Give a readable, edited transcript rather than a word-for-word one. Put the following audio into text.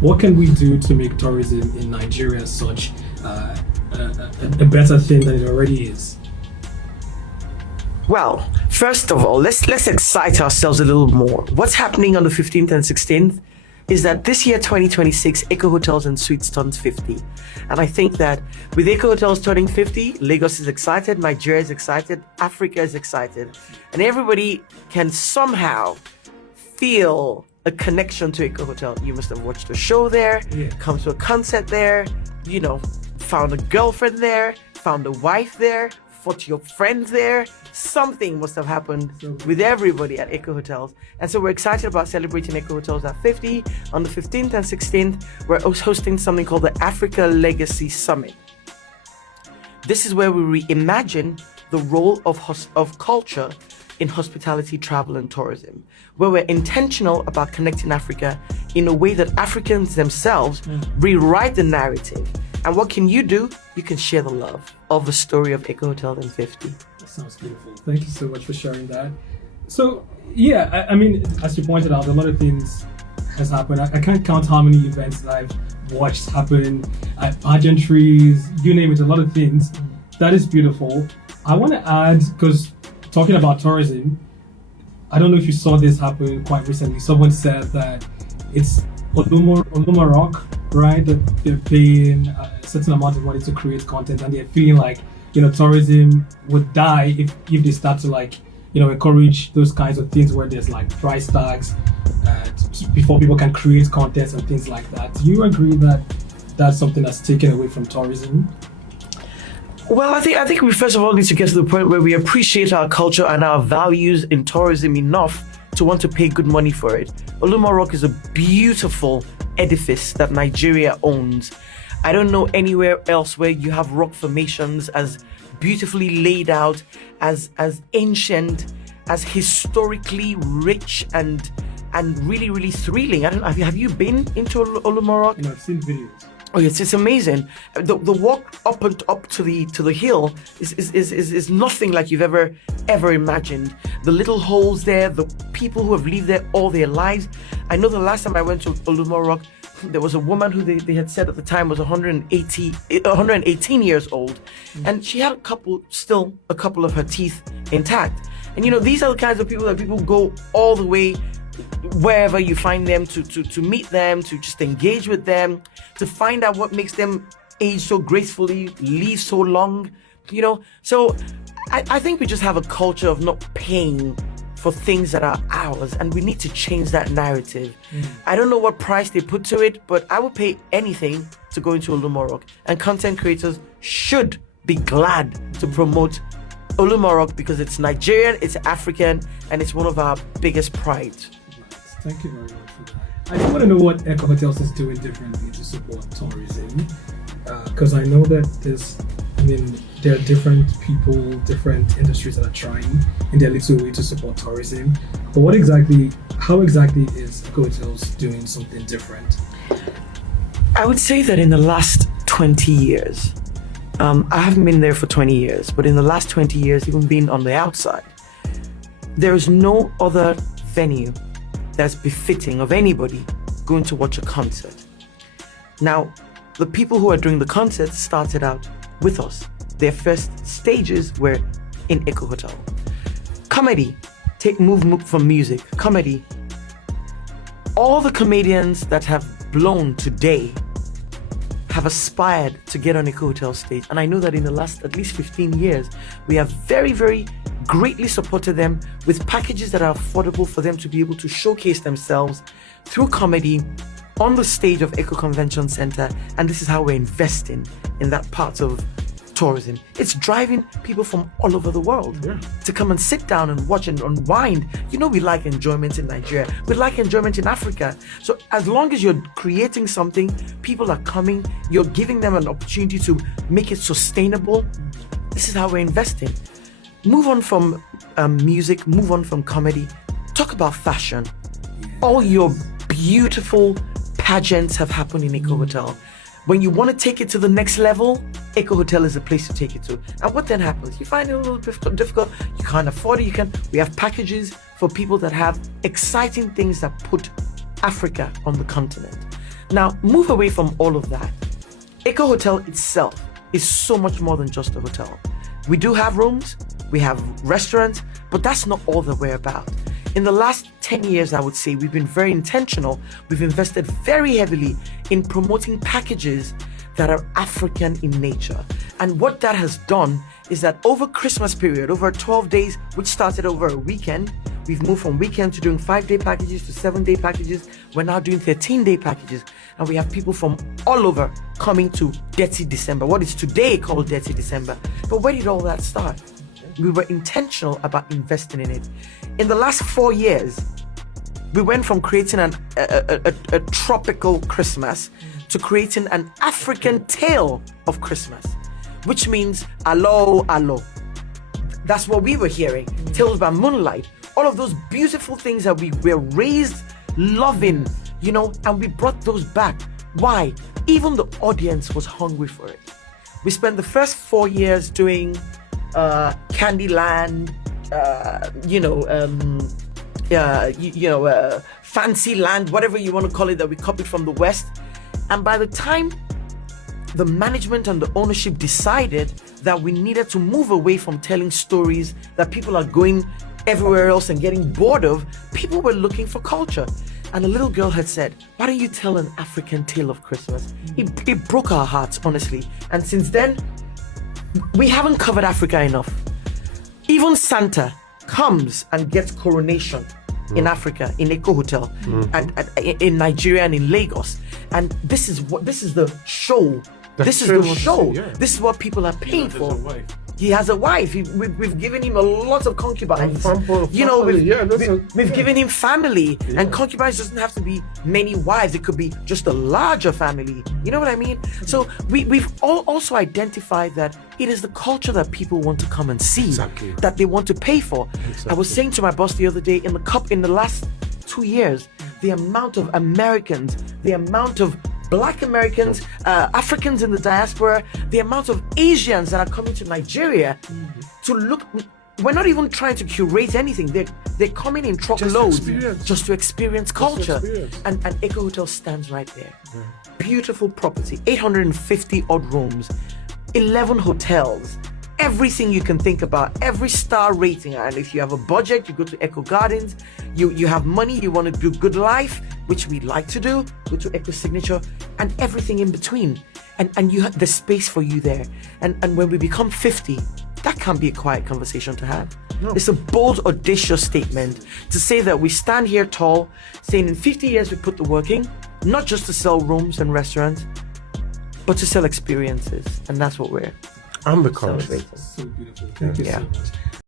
what can we do to make tourism in Nigeria such a better thing than it already is? Well, first of all, let's excite ourselves a little more. What's happening on the 15th and 16th is that this year, 2026, Eco Hotels and Suites turns 50. And I think that with Eco Hotels turning 50, Lagos is excited, Nigeria is excited, Africa is excited. And everybody can somehow feel a connection to Eco Hotel. You must have watched a show there, come to a concert there, found a girlfriend there, found a wife there, fought your friends there. Something must have happened with everybody at Eco Hotels. And so we're excited about celebrating Eco Hotels at 50. On the 15th and 16th, we're hosting something called the Africa Legacy Summit. This is where we reimagine the role of culture in hospitality, travel, and tourism, where we're intentional about connecting Africa in a way that Africans themselves rewrite the narrative. And what can you do? You can share the love of the story of Eco Hotel in 50. That sounds beautiful. Thank you so much for sharing that. So, yeah, I mean, as you pointed out, a lot of things has happened. I can't count how many events that I've watched happen, pageantries, you name it, a lot of things. That is beautiful. I want to add, because talking about tourism, I don't know if you saw this happen quite recently. Someone said that it's Oluma Rock, right? That they're paying a certain amount of money to create content, and they're feeling like, tourism would die if they start to encourage those kinds of things where there's like price tags before people can create content and things like that. Do you agree that that's something that's taken away from tourism? Well, I think we first of all need to get to the point where we appreciate our culture and our values in tourism enough to want to pay good money for it. Oluma Rock is a beautiful edifice that Nigeria owns. I don't know anywhere else where you have rock formations as beautifully laid out, as ancient, as historically rich and really, really thrilling. I don't know, have you been into Oluma Rock? I've seen videos. Oh yes, it's amazing. The walk up to the hill is nothing like you've ever imagined. The little holes there, the people who have lived there all their lives. I know the last time I went to Oluma Rock, there was a woman who they had said at the time was 118 years old, and she had a couple of her teeth intact. And these are the kinds of people that people go all the way wherever you find them to meet them, to just engage with them, to find out what makes them age so gracefully, live so long, So I think we just have a culture of not paying for things that are ours, and we need to change that narrative. I don't know what price they put to it, but I would pay anything to go into Oluma Rock, and content creators should be glad to promote Oluma Rock because it's Nigerian, it's African, and it's one of our biggest prides. Thank you very much for that. I just want to know what Eco Hotels is doing differently to support tourism, because I know that there are different people, different industries that are trying in their little way to support tourism. But how exactly is Eco Hotels doing something different? I would say that in the last 20 years, I haven't been there for 20 years, but in the last 20 years, even being on the outside, there is no other venue that's befitting of anybody going to watch a concert. Now, the people who are doing the concerts started out with us. Their first stages were in Eco Hotel. Comedy, move from music, comedy. All the comedians that have blown today have aspired to get on Eco Hotel stage. And I know that in the last at least 15 years, we have very, very greatly supported them with packages that are affordable for them to be able to showcase themselves through comedy on the stage of Eco Convention Center. And this is how we're investing in that part of tourism. It's driving people from all over the world to come and sit down and watch and unwind. We like enjoyment in Nigeria. We like enjoyment in Africa. So as long as you're creating something, people are coming, you're giving them an opportunity to make it sustainable. This is how we're investing. Move on from music, move on from comedy. Talk about fashion. All your beautiful pageants have happened in Eco Hotel. When you want to take it to the next level, Eco Hotel is the place to take it to. And what then happens? You find it a little difficult, you can't afford it, we have packages for people that have exciting things that put Africa on the continent. Now, move away from all of that. Echo Hotel itself is so much more than just a hotel. We do have rooms, we have restaurants, but that's not all that we're about. In the last 10 years, I would say, we've been very intentional. We've invested very heavily in promoting packages that are African in nature. And what that has done is that over Christmas period, over 12 days, which started over a weekend, we've moved from weekend to doing 5-day packages to 7-day packages. We're now doing 13-day packages. And we have people from all over coming to Dirty December, what is today called Dirty December. But where did all that start? We were intentional about investing in it. In the last 4 years, we went from creating a tropical Christmas to creating an African tale of Christmas, which means alo, alo. That's what we were hearing. Tales by moonlight. All of those beautiful things that we were raised loving, and we brought those back. Why? Even the audience was hungry for it. We spent the first 4 years doing Candyland, Fancyland, whatever you want to call it, that we copied from the West. And by the time the management and the ownership decided that we needed to move away from telling stories that people are going everywhere else and getting bored of, people were looking for culture. And a little girl had said, why don't you tell an African tale of Christmas? It broke our hearts, honestly. And since then, we haven't covered Africa enough. Even Santa comes and gets coronation in Africa, in Echo Hotel, and in Nigeria and in Lagos. And this is the show. This is the show. This is what people are paying for. He has a wife. We've given him a lot of concubines. We've given him family. Yeah. And concubines doesn't have to be many wives. It could be just a larger family. You know what I mean? So we've also identified that it is the culture that people want to come and see, that they want to pay for. I was saying to my boss the other day, in the last 2 years, the amount of Americans, the amount of Black Americans, Africans in the diaspora, the amount of Asians that are coming to Nigeria to look. We're not even trying to curate anything. They're coming in truckloads just to experience culture. And Echo Hotel stands right there. Yeah. Beautiful property, 850 odd rooms, 11 hotels, everything you can think about, every star rating. And if you have a budget, you go to Echo Gardens. You have money, you want to do good life, which we like to do, go to Echo Signature, and everything in between. And you have the space for you there. And when we become 50, that can't be a quiet conversation to have. No. It's a bold, audacious statement to say that we stand here tall, saying in 50 years we put the work in, not just to sell rooms and restaurants, but to sell experiences. And that's what we're and the culture. So beautiful. Thank you so much.